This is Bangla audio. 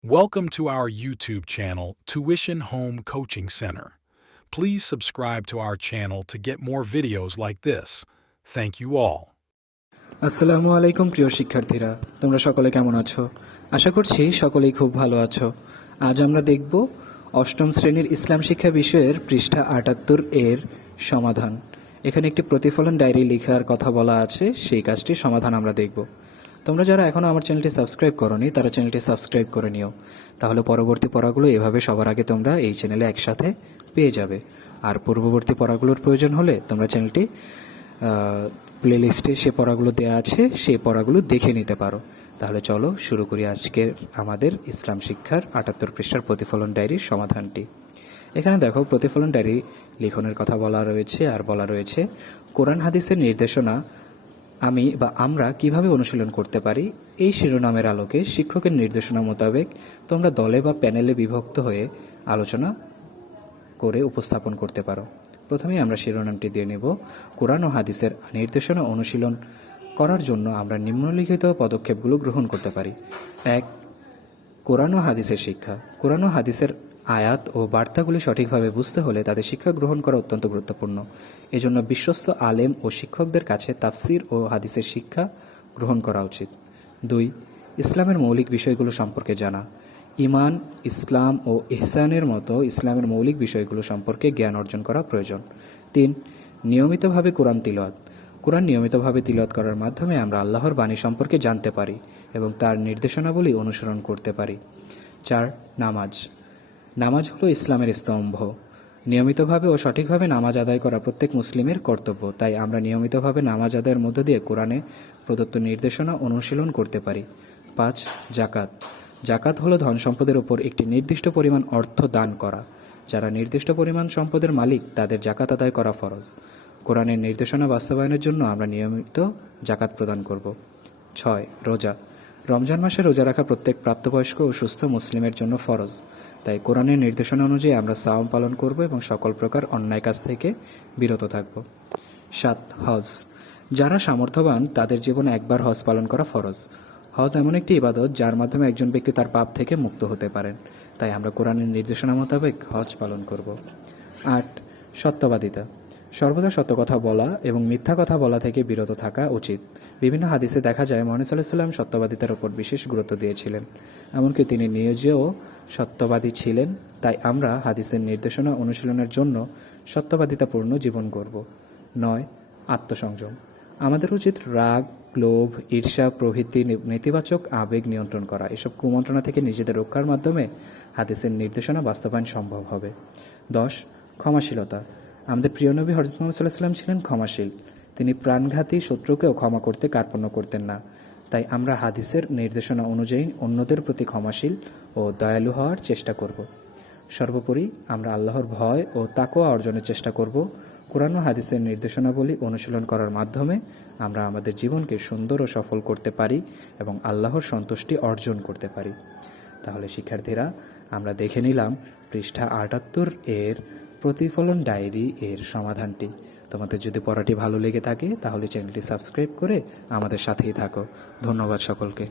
Welcome to our YouTube channel, Tuition Home Coaching Center. Please subscribe to our channel to get more videos like this. Thank you all. আসসালামু আলাইকুম প্রিয় শিক্ষার্থীরা তোমরা সকলে কেমন আছো আশা করছি সকলেই খুব ভালো আছো আজ আমরা দেখব অষ্টম শ্রেণীর ইসলাম শিক্ষা বিষয়ের পৃষ্ঠা আটাত্তর এর সমাধান এখানে একটি প্রতিফলন ডায়েরি লেখার কথা বলা আছে সেই কাজটির সমাধান আমরা দেখব তোমরা যারা এখনও আমার চ্যানেলটি সাবস্ক্রাইব করনি, তারা চ্যানেলটি সাবস্ক্রাইব করে নিও। তাহলে পরবর্তী পড়াগুলো এভাবে সবার আগে তোমরা এই চ্যানেলে একসাথে পেয়ে যাবে। আর পূর্ববর্তী পড়াগুলোর প্রয়োজন হলে তোমরা চ্যানেলটি প্লে লিস্টে সে পড়াগুলো দেওয়া আছে সেই পড়াগুলো দেখে নিতে পারো। তাহলে চলো শুরু করি আজকের আমাদের ইসলাম শিক্ষার আটাত্তর পৃষ্ঠার প্রতিফলন ডায়েরির সমাধানটি। এখানে দেখো, প্রতিফলন ডায়েরি লিখনের কথা বলা রয়েছে, আর বলা রয়েছে, কোরআন হাদিসের নির্দেশনা আমি বা আমরা কীভাবে অনুশীলন করতে পারি, এই শিরোনামের আলোকে শিক্ষকের নির্দেশনা মোতাবেক তোমরা দলে বা প্যানেলে বিভক্ত হয়ে আলোচনা করে উপস্থাপন করতে পারো। প্রথমেই আমরা শিরোনামটি দিয়ে নেব। কোরআন ও হাদিসের নির্দেশনা অনুশীলন করার জন্য আমরা নিম্নলিখিত পদক্ষেপগুলো গ্রহণ করতে পারি। এক, কোরআন ও হাদিসের শিক্ষা। কোরআন ও হাদিসের আয়াত ও বার্তাগুলি সঠিকভাবে বুঝতে হলে তাদের শিক্ষা গ্রহণ করা অত্যন্ত গুরুত্বপূর্ণ। এজন্য বিশ্বস্ত আলেম ও শিক্ষকদের কাছে তাফসির ও হাদিসের শিক্ষা গ্রহণ করা উচিত। দুই, ইসলামের মৌলিক বিষয়গুলো সম্পর্কে জানা। ইমান ইসলাম ও ইহসানের মতো ইসলামের মৌলিক বিষয়গুলো সম্পর্কে জ্ঞান অর্জন করা প্রয়োজন। তিন, নিয়মিতভাবে কোরআন তিলত কোরআন নিয়মিতভাবে তিলত করার মাধ্যমে আমরা আল্লাহর বাণী সম্পর্কে জানতে পারি এবং তার নির্দেশনাবলী অনুসরণ করতে পারি। চার, নামাজ। নামাজ হলো ইসলামের স্তম্ভ। নিয়মিতভাবে ও সঠিকভাবে নামাজ আদায় করা প্রত্যেক মুসলিমের কর্তব্য। তাই আমরা নিয়মিতভাবে নামাজ আদায়ের মধ্য দিয়ে কোরআনে প্রদত্ত নির্দেশনা অনুশীলন করতে পারি। পাঁচ জাকাত জাকাত হলো ধন সম্পদের উপর একটি নির্দিষ্ট পরিমাণ অর্থ দান করা। যারা নির্দিষ্ট পরিমাণ সম্পদের মালিক, তাদের জাকাত আদায় করা ফরজ। কোরআনের নির্দেশনা বাস্তবায়নের জন্য আমরা নিয়মিত জাকাত প্রদান করব। ছয়, রোজা। রমজান মাসে রোজা রাখা প্রত্যেক প্রাপ্তবয়স্ক ও সুস্থ মুসলিমের জন্য ফরজ। তাই কোরআনের নির্দেশনা অনুযায়ী আমরা সাওম পালন করব এবং সকল প্রকার অন্যায় কাজ থেকে বিরত থাকব। সাত, হজ। যারা সামর্থ্যবান, তাদের জীবনে একবার হজ পালন করা ফরজ। হজ এমন একটি ইবাদত যার মাধ্যমে একজন ব্যক্তি তার পাপ থেকে মুক্ত হতে পারেন। তাই আমরা কোরআনের নির্দেশনা মোতাবেক হজ পালন করব। আট, সত্যবাদিতা। সর্বদা সত্য কথা বলা এবং মিথ্যা কথা বলা থেকে বিরত থাকা উচিত। বিভিন্ন হাদিসে দেখা যায় মহানিস সত্যবাদিতার উপর বিশেষ গুরুত্ব দিয়েছিলেন। এমনকি তিনি নিয়োজেও সত্যবাদী ছিলেন, তাই আমরা হাদিসের নির্দেশনা অনুশীলনের জন্য সত্যবাদিতাপূর্ণ জীবন করব নয়, আত্মসংযম। আমাদের উচিত রাগ, লোভ, ঈর্ষা, প্রভৃতি নেতিবাচক আবেগ নিয়ন্ত্রণ করা। এসব কুমন্ত্রণা থেকে নিজেদের রক্ষার মাধ্যমে হাদিসের নির্দেশনা বাস্তবায়ন সম্ভব হবে। দশ, ক্ষমাশীলতা। আমাদের প্রিয় নবী হরজত মোহাম্মদ সাল্লাহ সাল্লাম ছিলেন ক্ষমাশীল। তিনি প্রাণঘাতী শত্রুকেও ক্ষমা করতে কার্পণ্য করতেন না। তাই আমরা হাদিসের নির্দেশনা অনুযায়ী অন্যদের প্রতি ক্ষমাশীল ও দয়ালু হওয়ার চেষ্টা করব। সর্বোপরি আমরা আল্লাহর ভয় ও তাকোয়া অর্জনের চেষ্টা করব। কোরআন হাদিসের নির্দেশনাবলী অনুশীলন করার মাধ্যমে আমরা আমাদের জীবনকে সুন্দর ও সফল করতে পারি এবং আল্লাহর সন্তুষ্টি অর্জন করতে পারি। তাহলে শিক্ষার্থীরা, আমরা দেখে নিলাম পৃষ্ঠা আটাত্তর এর প্রতিফলন ডায়েরি এর সমাধানটি। তোমাদের যদি পড়াটি ভালো লেগে থাকে, তাহলে চ্যানেলটি সাবস্ক্রাইব করে আমাদের সাথেই থাকো। ধন্যবাদ সকলকে।